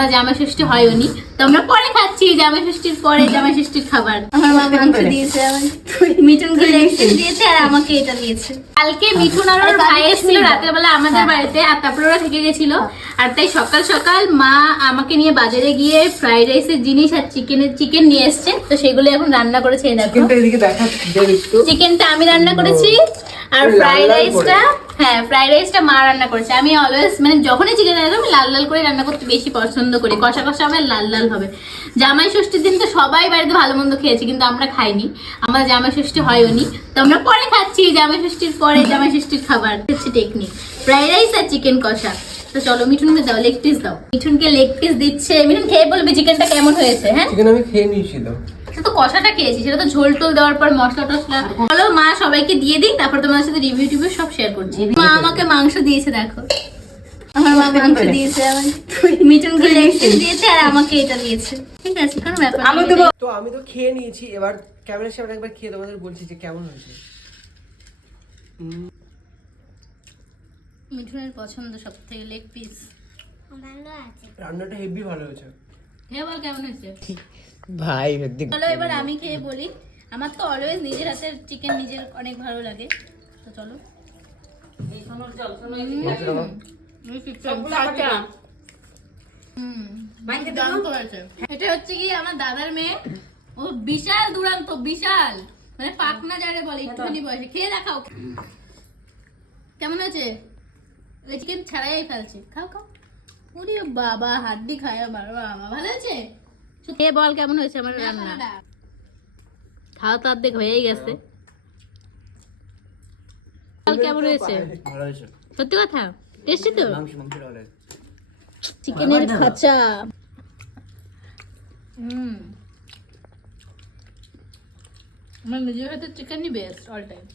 আমার জামাই ষষ্ঠী হয়নি, তো আমরা পরে খাচ্ছি জামাই ষষ্ঠীর পরে জামাই ষষ্ঠীর খাবার। আমার মা মাংস দিয়েছে, মিঠুনকে লেগ পিস দিয়েছে আর আমাকে এটা দিয়েছে। কালকে মিঠুন আর ওর ভাই এসেছিল রাতের বেলা আমাদের বাড়িতে, আর তারপরে ওরা থেকে গেছিল। আর তাই সকাল সকাল মা আমাকে নিয়ে বাজারে গিয়ে ফ্রাইড রাইসের জিনিস আর চিকেন নিয়ে এসছে, তো সেগুলো এখন রান্না করেছে। এই দেখো চিকেনটা আমি রান্না করেছি, আর ফ্রাইড রাইসটা ফ্রাইড রাইসটা মা রান্না করেছে। আমি অলওয়েজ মানে যখনই চিকেন রান্না করি লাল লাল করে রান্না করতে বেশি পছন্দ করি, কষা কষা হবে লাল লাল হবে। জামাই ষষ্ঠীর দিন তো সবাই বাড়িতে ভালো মন্দ খেয়েছে, কিন্তু আমরা খাইনি, আমার জামাই ষষ্ঠী হয়নি, তো আমরা পরে খাচ্ছি জামাই ষষ্ঠীর পরে জামাই ষষ্ঠীর খাবার। হচ্ছে টেকনিক ফ্রাইড রাইস আর চিকেন কষা। তো চলো মিঠুনকে দাও, লেগ পিস দাও। মিঠুনকে লেগ পিস দিচ্ছে। মিঠুন খেয়ে বলবি চিকেনটা কেমন হয়েছে। হ্যাঁ চিকেন আমি খেয়ে নিয়েছি তো, সেটা তো কষাটা খেয়েছি, সেটা তো ঝোল টোল দেওয়ার পর মশলা টসলা। বলো মা সবাইকে দিয়ে দিই, তারপর তোমার সাথে রিভিউ টিভিউ সব শেয়ার করছি। মা আমাকে মাংস দিয়েছে, দেখো আমার মা মাংস দিয়েছে, মিঠুনকে লেগ পিস দিয়েছে আর আমাকে এটা দিয়েছে। ঠিক আছে, কোনো ব্যাপার না। তো আমি তো খেয়ে নিয়েছি, এবার ক্যামেরার সামনে একবার খেয়ে তোমাদের বলছি যে কেমন হয়েছে। মিঠুনের পছন্দ সব থেকে লেগ পিস। ভালো আছে, রান্নাটা হেভি ভালো হয়েছে। হ্যাঁ বল কেমন হয়েছে। ভাই চলো এবার আমি খেয়ে বলি। আমার তো অলওয়েজ নিজের হাতের চিকেন নিজের অনেক ভালো লাগে। তো চলো এটা হচ্ছে কি আমার দাদার মেয়ে, ও বিশাল দুরান্ত, বিশাল মানে পাকনা যারে বলে, একটুখানি বয়সে। খেয়ে দেখাও কেমন আছে। ওই চিকেন ছাড়াই ফেলছে, খাও খাও। ওরে বাবা হাড্ডি খায় বাবা, ভালো আছে। খেয়ে বল কেমন হয়েছে আমার রান্না। খাওয়া তো অর্ধেক হয়েই গেছে। কেমন হয়েছে? ভালো হয়েছে, সত্যি কথা টেস্টি তো। মাংস ভালো হয়েছে। চিকেনের খাঁচা। আমার নিজের হাতে চিকেনই বেস্ট অল টাইম।